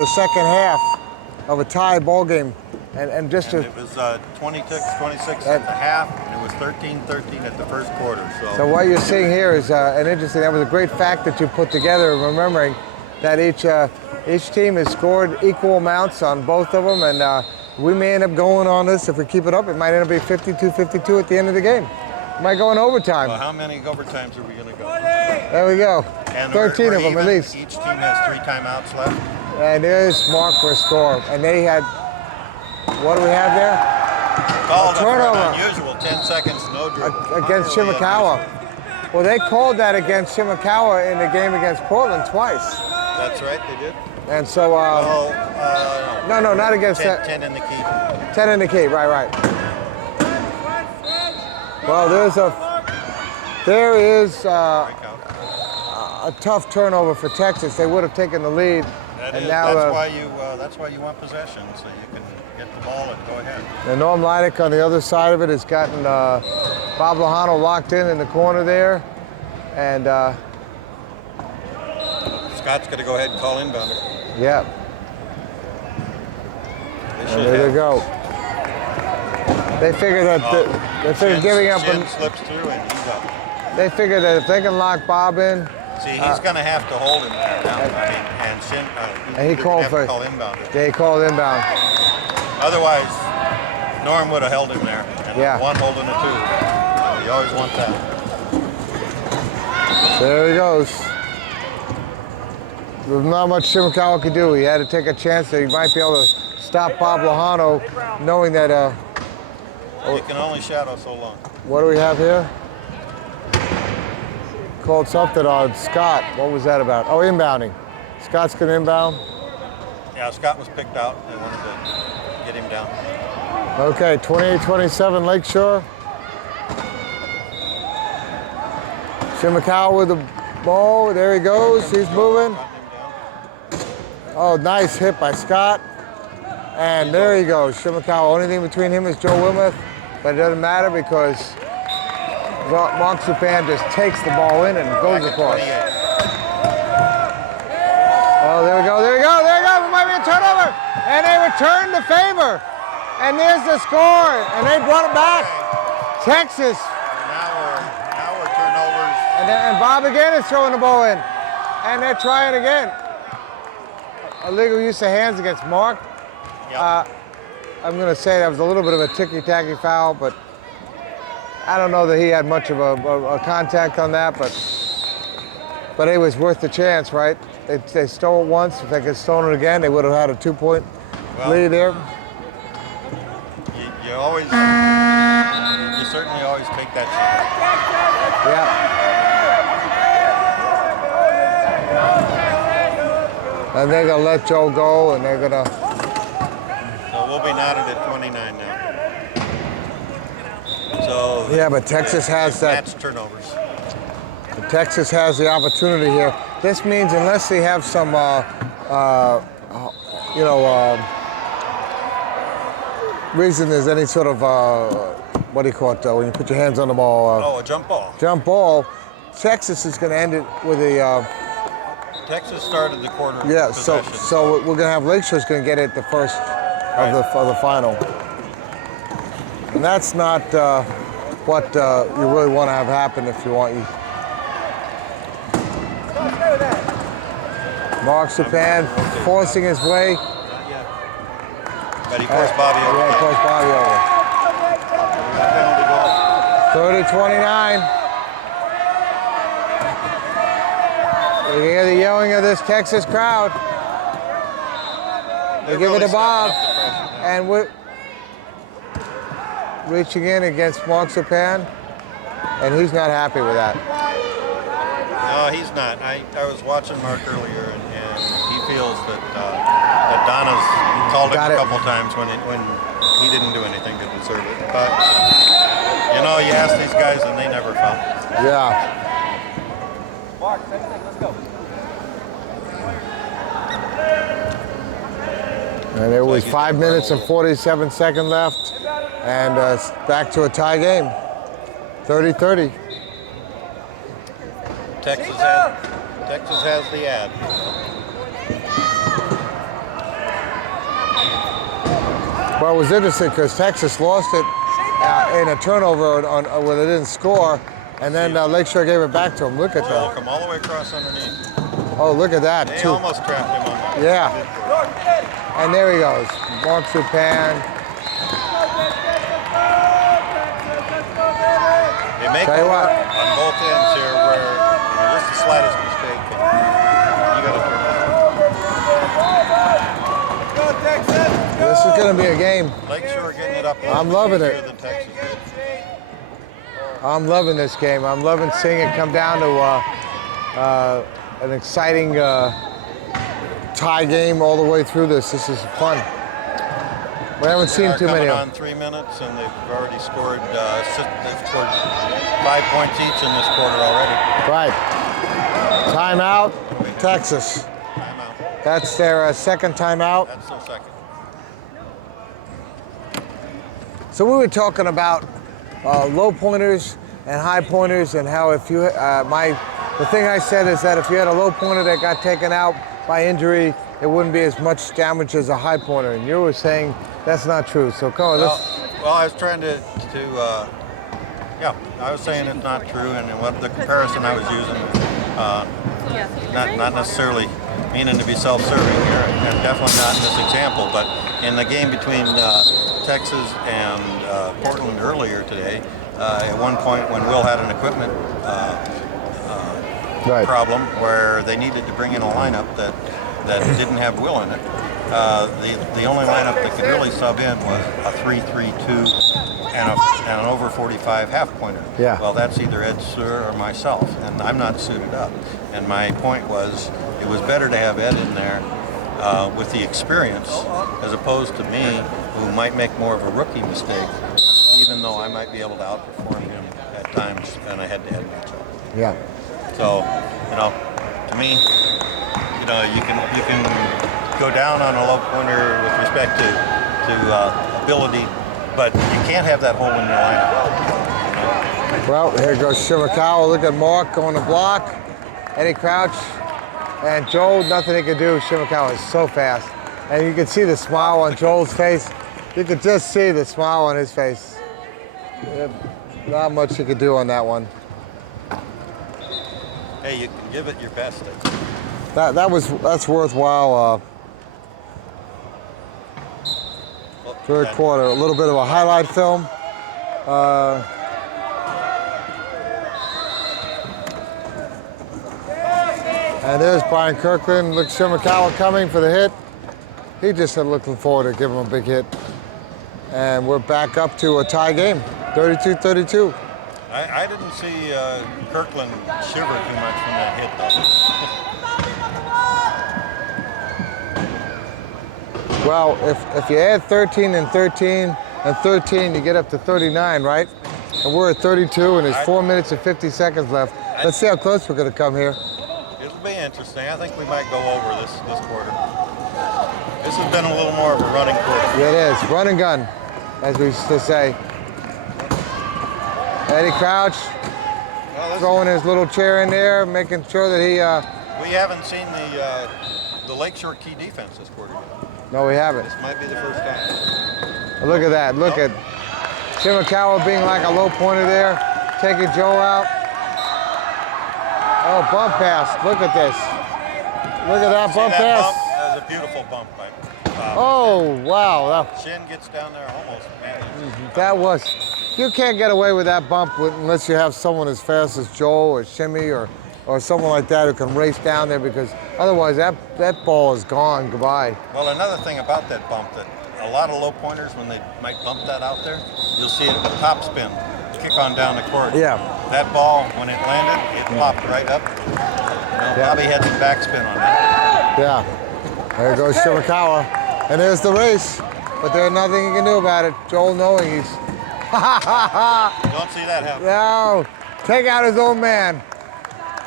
The second half of a tie ball game. And just and it was 26 at the half, and it was 13-13 at the first quarter. So what you're seeing here is an interesting, that was a great fact that you put together, remembering that each team has scored equal amounts on both of them, and we may end up going on this, if we keep it up, it might end up being 52-52 at the end of the game. It might go in overtime. Well, how many overtimes are we going to go? There we go. And 13 of them at least. Each team has 3 timeouts left. And there's Mark for a score. And they had, what do we have there? Called a turnover. Unusual, 10 seconds, no dribble. Against Shimakawa. Well, they called that against Shimakawa in the game against Portland twice. That's right, they did. And so, no, not against 10 in the key. 10 in the key, right. Well, there is a tough turnover for Texas. They would have taken the lead. That's why you want possession, so you can get the ball and go ahead. And Norm Leidick on the other side of it has gotten Bob Lojano locked in the corner there. And Scott's going to go ahead and call inbounder. Yeah. And there they go. They figure that giving up. Shin slips through and he's up. They figure that if they can lock Bob in. See, he's going to have to hold him there now. And Shin, he called for call inbound. They called inbound. Otherwise, Norm would have held him there. And yeah. 1 holding a 2. You always want that. There he goes. There's not much Shimakawa could do. He had to take a chance that he might be able to stop Bob Lojano, knowing that. You can only shadow so long. What do we have here? Called something on Scott. What was that about? Oh, inbounding. Scott's going to inbound. Yeah, Scott was picked out. They wanted to get him down. Okay, 28-27 Lakeshore. Shimakawa with the ball. There he goes. He's moving. Oh, nice hit by Scott. And there he goes. Shimakawa. Only thing between him is Joe Wilmuth, but it doesn't matter because Mark Supan just takes the ball in and goes across. Oh, there we go. It might be a turnover. And they return the favor. And there's the score. And they brought it back. Texas. Now we're turnovers. And Bob again is throwing the ball in. And they're trying again. Illegal use of hands against Mark. Yep. I'm going to say that was a little bit of a ticky-tacky foul, but I don't know that he had much of a contact on that, but it was worth the chance, right? They stole it once. If they could stolen it again, they would have had a 2-point lead there. You certainly always take that chance. Yeah. And they're going to let Joe go, and they're going to... So we'll be knotted at 29 now. So yeah, but Texas has that. That's turnovers. Texas has the opportunity here. This means unless they have some, reason there's any sort of, what do you call it, when you put your hands on the ball? A jump ball. Jump ball. Texas is going to end it with a... Texas started the quarter. Yeah, so we're going to have Lakeshore's going to get it the first of the final. And that's not what you really want to have happen if you want you. Mark Supan forcing his way. But he forced Bobby over. Yeah, he forced Bobby over. 30-29. You hear the yelling of this Texas crowd. They give it to Bob. And we're reaching in against Mark Supan. And he's not happy with that. No, he's not. I was watching Mark earlier, and he feels that Donna's called him a couple times when he didn't do anything to deserve it. But, you ask these guys, and they never come. Yeah. Mark, same thing. Let's go. And there was 5 minutes and 47 seconds left. And back to a tie game. 30-30. Texas has the ad. Well, it was interesting because Texas lost it in a turnover where they didn't score, and then Lakeshore gave it back to them. Look at that. Come all the way across underneath. Oh, look at that. They almost trapped him on that. Yeah. And there he goes. Mark Supan. They make it work on both ends here where just the slightest mistake, you got to turn it. This is going to be a game. Lakeshore getting it up. I'm loving it. Than Texas did. I'm loving this game. I'm loving seeing it come down to an exciting tie game all the way through this. This is fun. We haven't seen too many of them. On 3 minutes, and they've already scored. They've scored 5 points each in this quarter already. Right. Timeout, Texas. Timeout. That's their second timeout. That's their second. So we were talking about low pointers and high pointers, and how if you the thing I said is that if you had a low pointer that got taken out by injury, it wouldn't be as much damage as a high pointer. And you were saying that's not true. So come on, well, I was trying to yeah, I was saying it's not true, and what the comparison I was using, not necessarily meaning to be self-serving here, and definitely not in this example, but in the game between Texas and Portland earlier today, at one point when Will had an equipment problem where they needed to bring in a lineup that didn't have Will in it. The only lineup that could really sub in was a 3-3-2 and an over 45 half pointer. Yeah. Well, that's either Ed Sur or myself, and I'm not suited up. And my point was, it was better to have Ed in there with the experience, as opposed to me, who might make more of a rookie mistake, even though I might be able to outperform him at times in a head-to-head matchup. Yeah. So, to me, you can go down on a low pointer with respect to ability, but you can't have that hole in your lineup. Well, here goes Shimakawa. Look at Mark going to block. Eddie Crouch and Joel, nothing he can do. Shimakawa is so fast. And you can see the smile on Joel's face. You could just see the smile on his face. Not much you could do on that one. Hey, you can give it your best. That's worthwhile. Third quarter, a little bit of a highlight film. And there's Brian Kirkland. Look, Shimakawa coming for the hit. He just said looking forward to give him a big hit. And we're back up to a tie game, 32-32. I didn't see Kirkland shiver too much from that hit, though. Well, if you add 13 and 13 and 13, you get up to 39, right? And we're at 32, and there's 4 minutes and 50 seconds left. Let's see how close we're going to come here. It'll be interesting. I think we might go over this quarter. This has been a little more of a running quarter. Yeah, it is. Run and gun, as we used to say. Eddie Crouch throwing his little chair in there, making sure that he... We haven't seen the Lakeshore key defense this quarter yet. No, we haven't. This might be the first time. Look at that. Look at Shimakawa being like a low pointer there, taking Joe out. Oh, bump pass. Look at this. Look at that bump pass. That was a beautiful bump by Oh, wow. Shin gets down there almost. That was... You can't get away with that bump unless you have someone as fast as Joel or Shimmy or someone like that who can race down there, because otherwise that ball is gone. Goodbye. Well, another thing about that bump, that a lot of low pointers, when they might bump that out there, you'll see it top spin, kick on down the court. Yeah. That ball, when it landed, it popped right up. Bobby had some backspin on that. Yeah. There goes Shimakawa. And there's the race. But there's nothing you can do about it. Joel knowing he's... Don't see that happen. No. Take out his own man.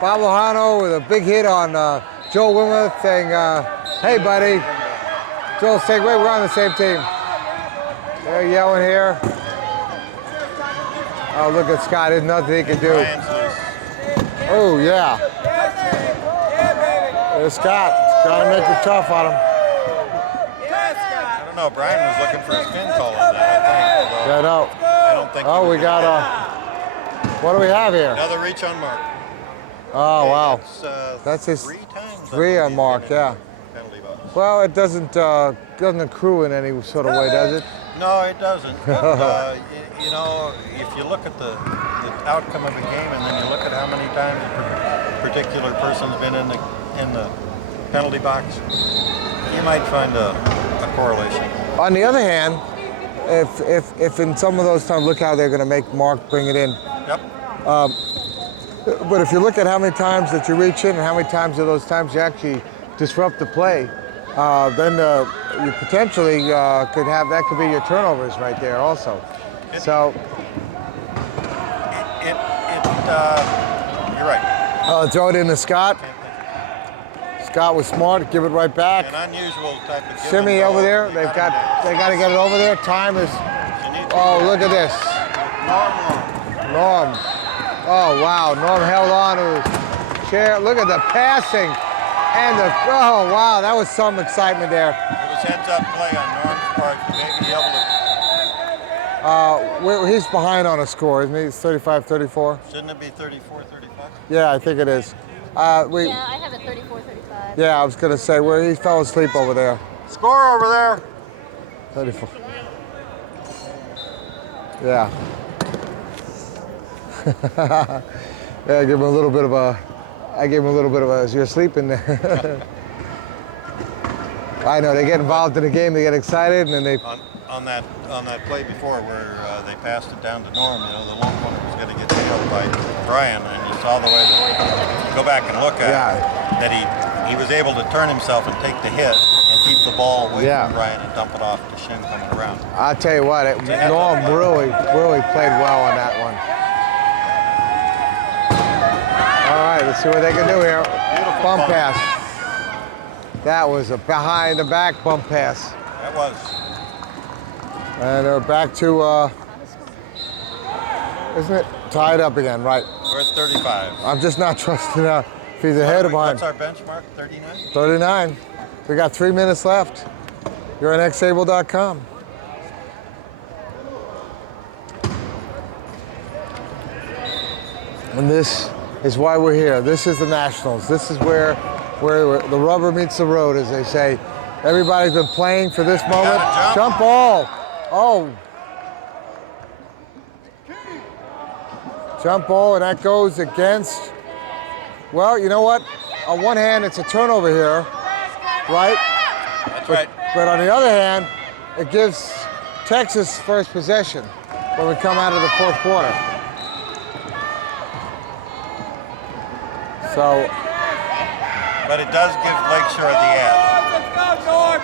Bob Lohano with a big hit on Joe Wilmuth saying, hey, buddy. Joel saying, wait, we're on the same team. They're yelling here. Oh, look at Scott. There's nothing he can do. Oh, yeah. There's Scott. Got to make it tough on him. don't know. Brian was looking for a spin call on that, I think. Yeah, no. I don't think. Oh, we got what do we have here? Another reach on Mark. Oh, wow. That's his 3 times. 3 on Mark, yeah. Penalty box. Well, it doesn't accrue in any sort of way, does it? No, it doesn't. But, you know, if you look at the outcome of a game and then you look at how many times a particular person's been in the penalty box, you might find a correlation. On the other hand, if in some of those times, look how they're going to make Mark bring it in. Yep. But if you look at how many times that you reach in and how many times of those times you actually disrupt the play, then you potentially could be your turnovers right there also. You're right. Throw it in to Scott. Scott was smart. Give it right back. An unusual type of Shimmy over there. They got to get it over there. Time is. Oh, look at this. Norm. Oh wow. Norm held on to his chair. Look at the passing. And oh wow, that was some excitement there. It was heads-up play on Norm's part. Maybe able to. He's behind on a score, isn't he? It's 35-34. Shouldn't it be 34-35? Yeah, I think it is. Yeah, I have it 34-35. Yeah, I was gonna say where he fell asleep over there. Score over there. 34. Yeah. Yeah, I gave him a little bit of a. You're sleeping there. I know they get involved in the game, they get excited, and then they. On that play before where they passed it down to Norm, you know, the long one was going to get nailed by Brian, and you saw the way that go back and look at it, that he was able to turn himself and take the hit and keep the ball away from Brian and dump it off to Shin coming around. I'll tell you what, Norm really played well on that one. All right, let's see what they can do here. Beautiful bump pass. That was a behind the back bump pass. That was. And they're back to, isn't it tied up again, right? We're at 35. I'm just not trusting if he's ahead or behind. What's our benchmark, 39? 39. We got 3 minutes left. You're on xable.com. And this is why we're here. This is the Nationals. This is where the rubber meets the road, as they say. Everybody's been playing for this moment. Jump ball. Oh. Jump ball, and that goes against, well, you know what? On one hand, it's a turnover here, right? That's right. But on the other hand, it gives Texas first possession when we come out of the fourth quarter. So. But it does give Lakeshore the edge. I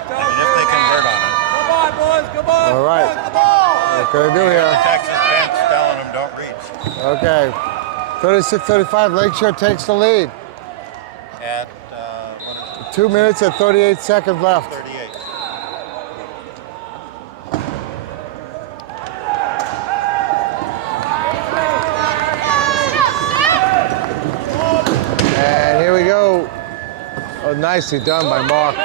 mean, if they convert on it. Come on, boys, come on. All right. What can I do here? The Texas bench telling them don't reach. Okay. 36-35, Lakeshore takes the lead. At, 2 minutes and 38 seconds left. 38. And here we go. Oh, nicely done by Mark.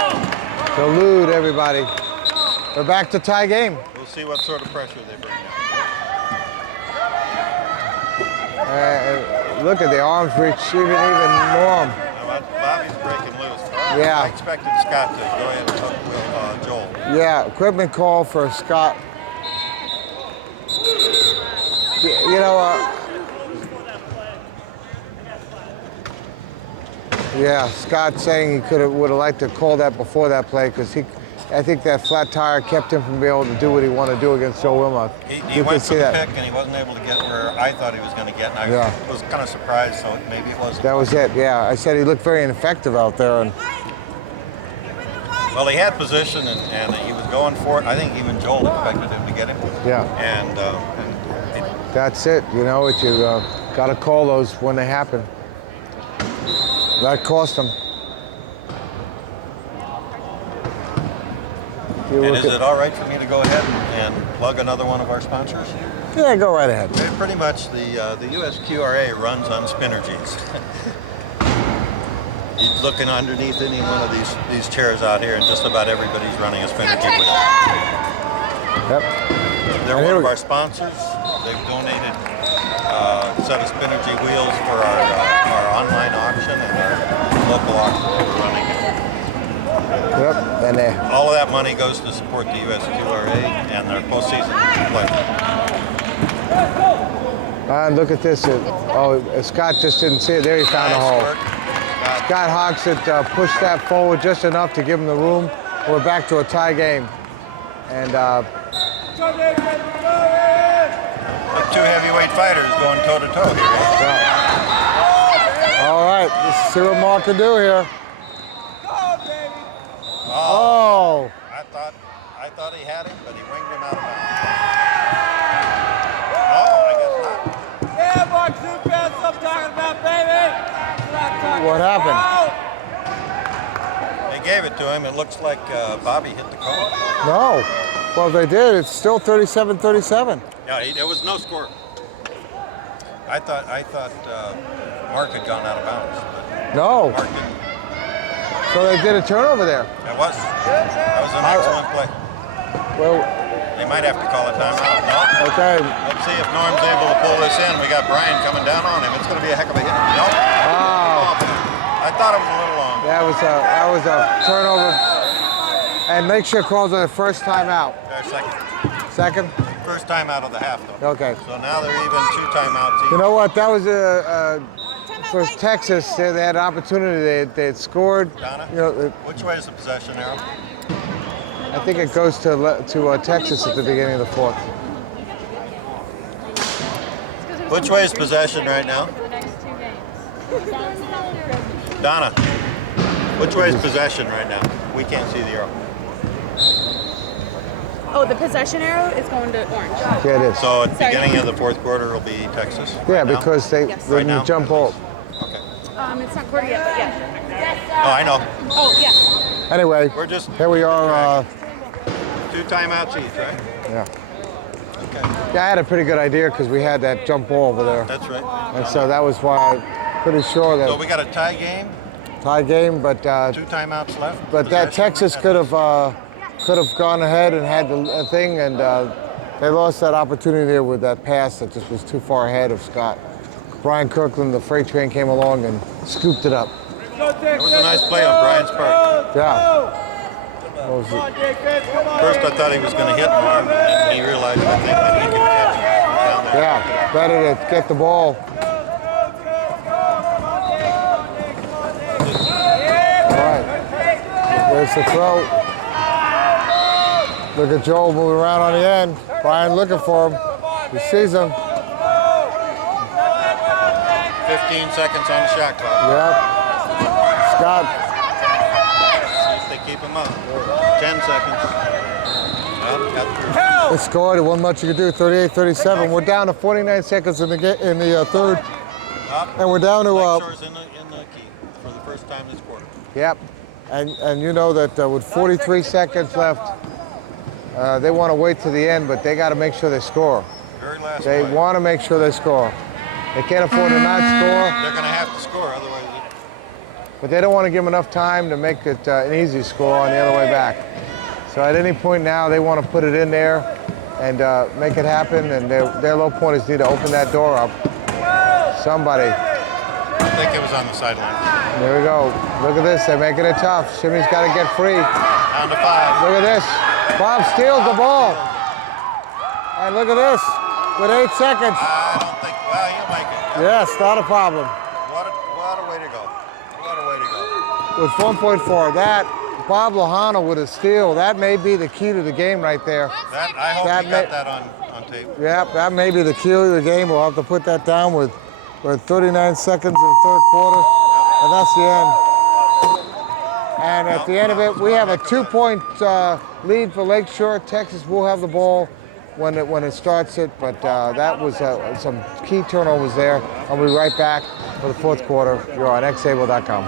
To elude everybody. We're back to tie game. We'll see what sort of pressure they bring. Look at the arms reach, even Norm. Bobby's breaking loose. Yeah. I expected Scott to go ahead and hook with Joel. Yeah, equipment call for Scott. You know, yeah, Scott saying he would have liked to call that before that play because I think that flat tire kept him from being able to do what he wanted to do against Joe Wilmot. He went for the pick and he wasn't able to get where I thought he was going to get, and I was kind of surprised, so maybe it wasn't. That was it, yeah. I said he looked very ineffective out there. And well, he had position and he was going for it. I think even Joel expected him to get him. Yeah. And that's it, you know, you got to call those when they happen. That cost him. And is it all right for me to go ahead and plug another one of our sponsors? Yeah, go right ahead. Pretty much the USQRA runs on Spinergies. looking underneath any one of these chairs out here, and just about everybody's running a Spinergy wheel. Yep. They're one of our sponsors. They've donated a set of Spinergy wheels for our online auction and our local auction that we're running. Yep. And All of that money goes to support the USQRA and their postseason play. look at this. Scott just didn't see it. There he found a hole. Scott Hogsett pushed that forward just enough to give him the room. We're back to a tie game. And Like two heavyweight fighters going toe-to-toe here. All right, let's see what Mark can do here. Oh. I thought he had him, but he winged him out of bounds. Oh, I guess not. Yeah, Mark, shoot fast, I'm talking about, baby. What happened? They gave it to him. It looks like Bobby hit the cone. No. Well, they did. It's still 37-37. Yeah, there was no score. I thought Mark had gone out of bounds. But No. Mark didn't. So they did a turnover there. That was an excellent play. Well, They might have to call a timeout. No? okay. Let's see if Norm's able to pull this in. We got Brian coming down on him. It's going to be a heck of a hit. No. Oh. I thought it was a little long. That was a turnover. And Lakeshore calls it a first timeout. Second. Second? First time out of the half, though. Okay. So now they're even 2 timeouts each. You know what? That was for Texas. They had an opportunity. They had scored. Donna, You know, which way is the possession arrow? I think it goes to Texas at the beginning of the fourth. Which way is possession right now? For the next 2 games. Donna, which way is possession right now? We can't see the arrow. Oh, the possession arrow is going to orange. Yeah, it is. So at the Sorry. beginning of the fourth quarter, it'll be Texas. Yeah, right now? because they Yes. when Right you now? jump ball. Okay. It's not quarter yet, but yeah. Oh, I know. Oh, yeah. Anyway, We're just here we are. 2 timeouts each, right? Yeah. Okay. Yeah, I had a pretty good idea because we had that jump ball over there, That's right. and so that was why I'm pretty sure So that we got a tie game, tie game. But 2 timeouts left. but that Possession. Texas could have gone ahead and had the thing, and they lost that opportunity there with that pass that just was too far ahead of Scott. Brian Kirkland, the freight train, came along and scooped it up. That was a nice play on Brian's part. Yeah. What was it? First, I thought he was going to hit Norm, and then he realized, I think, that he could catch it down there. Yeah, better to get the ball. All right. There's the throw. Look at Joel moving around on the end. Brian looking for him. He sees him. 15 seconds on the shot clock. Yep. Scott. See if they keep him up. 10 seconds. Well, got through. They scored. It wasn't much you could do. 38-37. We're down to 49 seconds in the third, and we're down to. Lakeshore's in the key for the first time this quarter. Yep. And you know that with 43 seconds left, they want to wait to the end, but they got to make sure they score. Very last They play. want to make sure they score. They can't afford to not score, They're going to have to score, otherwise. but they don't want to give them enough time to make it an easy score on the other way back. So at any point now, they want to put it in there and make it happen, and their low pointers need to open that door up. Somebody. I think it was on the sideline. There we go. Look at this. They're making it tough. Shimmy's got to get free. Down to 5. Look at this. Bob steals the ball. And look at this. With 8 seconds. I don't think. Well, he'll make it. Yes, not a problem. What a way to go. What a way to go. With 1.4. That, Bob Lahana with a steal. That may be the key to the game right there. I hope That you got may- that on tape. Yep, that may be the key to the game. We'll have to put that down with 39 seconds in the third quarter. And that's the end. And at the end of it, we have a 2-point lead for Lakeshore. Texas will have the ball when it starts it, but that was some key turnovers there. I'll be right back for the fourth quarter. You're on xable.com.